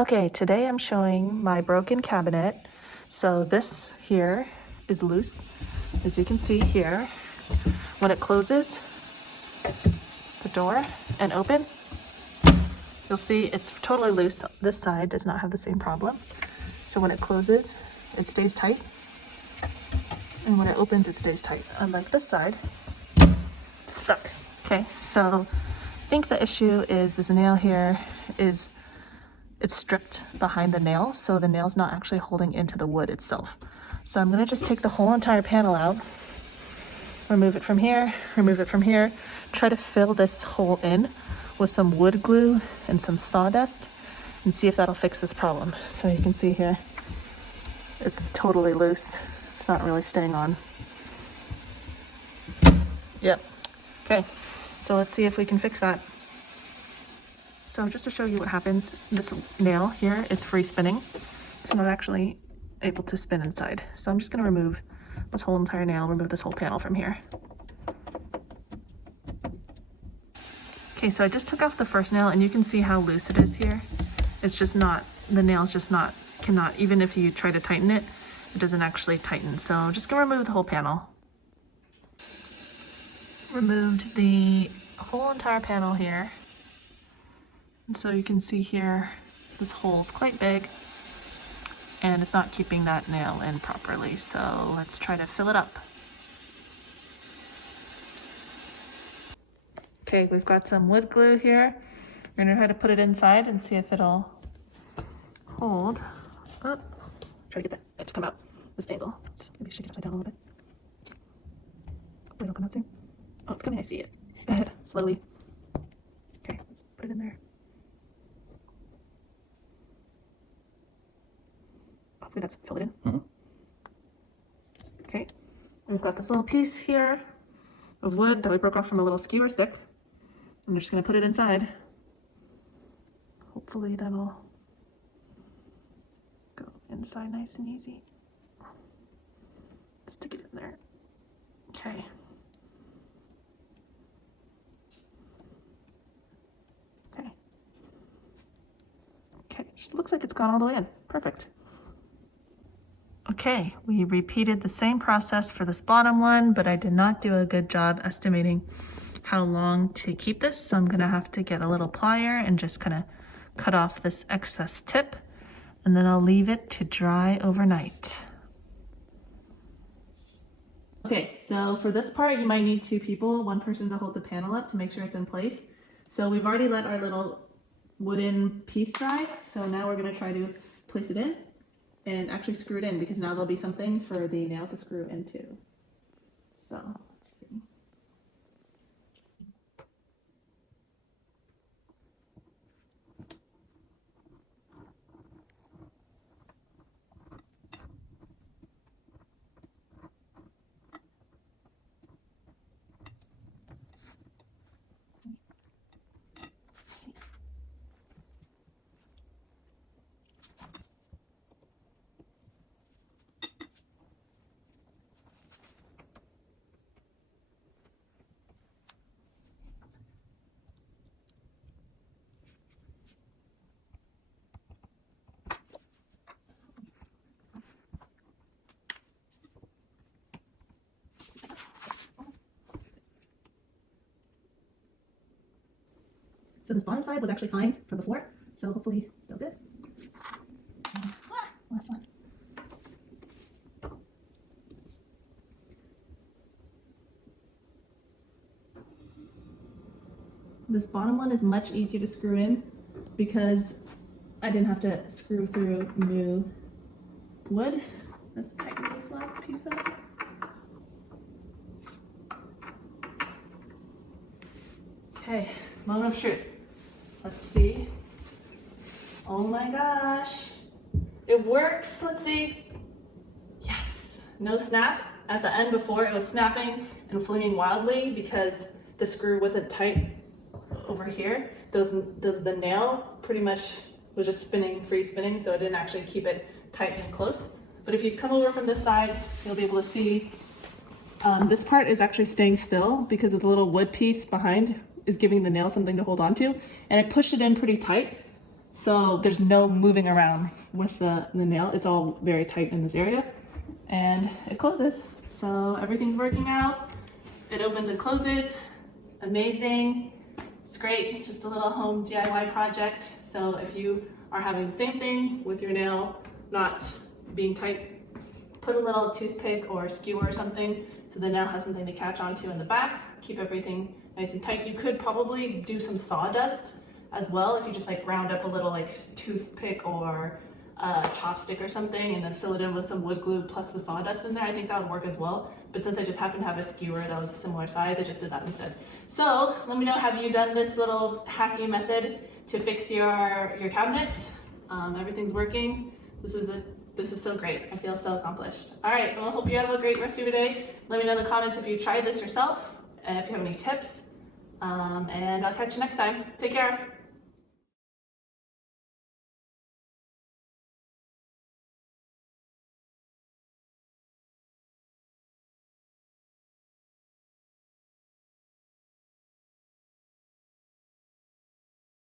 Okay, today I'm showing my broken cabinet. So this here is loose. As you can see here, when it closes the door and open, you'll see it's totally loose. This side does not have the same problem. So when it closes, it stays tight. And when it opens, it stays tight. Unlike this side, it's stuck. Okay, so I think the issue is this nail here is it's stripped behind the nail, so the nail's not actually holding into the wood itself. So I'm gonna just take the whole entire panel out, remove it from here, try to fill this hole in with some wood glue and some sawdust and see if that'll fix this problem. So you can see here, it's totally loose. It's not really staying on. Yep, okay, so let's see if we can fix that. So just to show you what happens, this nail here is free spinning. It's not actually able to spin inside. So I'm just gonna remove this whole entire nail, remove this whole panel from here. Okay, so I just took off the first nail and you can see how loose it is here. It's just not, the nail's just not, cannot, even if you try to tighten it, it doesn't actually tighten. So I'm just gonna remove the whole panel. Removed the whole entire panel here. And so you can see here, this hole's quite big and it's not keeping that nail in properly. So let's try to fill it up. Okay, we've got some wood glue here. We're gonna try to put it inside and see if it'll hold. Oh, try to get that to come out this angle. Let's maybe shake it upside down a little bit. Hopefully it'll come out soon. Oh, it's coming, I see it. Slowly. Okay, let's put it in there. Hopefully that's filled in. Okay, and we've got this little piece here of wood that we broke off from a little skewer stick. I'm just gonna put it inside. Hopefully that'll go inside nice and easy. Stick it in there. Okay. Okay. Okay, just looks like it's gone all the way in. Perfect. Okay, we repeated the same process for this bottom one, but I did not do a good job estimating how long to keep this. So I'm gonna have to get a little plier and just kind of cut off this excess tip, and then I'll leave it to dry overnight. Okay, so for this part, you might need two people, one person to hold the panel up to make sure it's in place. So we've already let our little wooden piece dry. So now we're gonna try to place it in and actually screw it in, because now there'll be something for the nail to screw into. So let's see. So this bottom side was actually fine from before, so hopefully it's still good. Last one. This bottom one is much easier to screw in because I didn't have to screw through new wood. Let's tighten this last piece up. Okay, moment of truth. Let's see. Oh my gosh. It works. Let's see. Yes. No snap. At the end before, it was snapping and flinging wildly because the screw wasn't tight over here. The nail pretty much was just spinning, free spinning, so it didn't actually keep it tight and close. But if you come over from this side, you'll be able to see this part is actually staying still because of the little wood piece behind is giving the nail something to hold on to. And I pushed it in pretty tight. So there's no moving around with the nail. It's all very tight in this area, and it closes. So everything's working out. It opens and closes. Amazing. It's great, just a little home DIY project. So if you are having the same thing with your nail not being tight, put a little toothpick or skewer or something so the nail has something to catch onto in the back. Keep everything nice and tight. You could probably do some sawdust as well if you just like ground up a little like toothpick or chopstick or something and then fill it in with some wood glue plus the sawdust in there. I think that would work as well. But since I just happened to have a skewer that was a similar size, I just did that instead. So let me know, have you done this little hacky method to fix your cabinets? Everything's working. This is so great. I feel so accomplished. All right, well, I hope you have a great rest of your day. Let me know in the comments if you tried this yourself, and if you have any tips. And I'll catch you next time. Take care.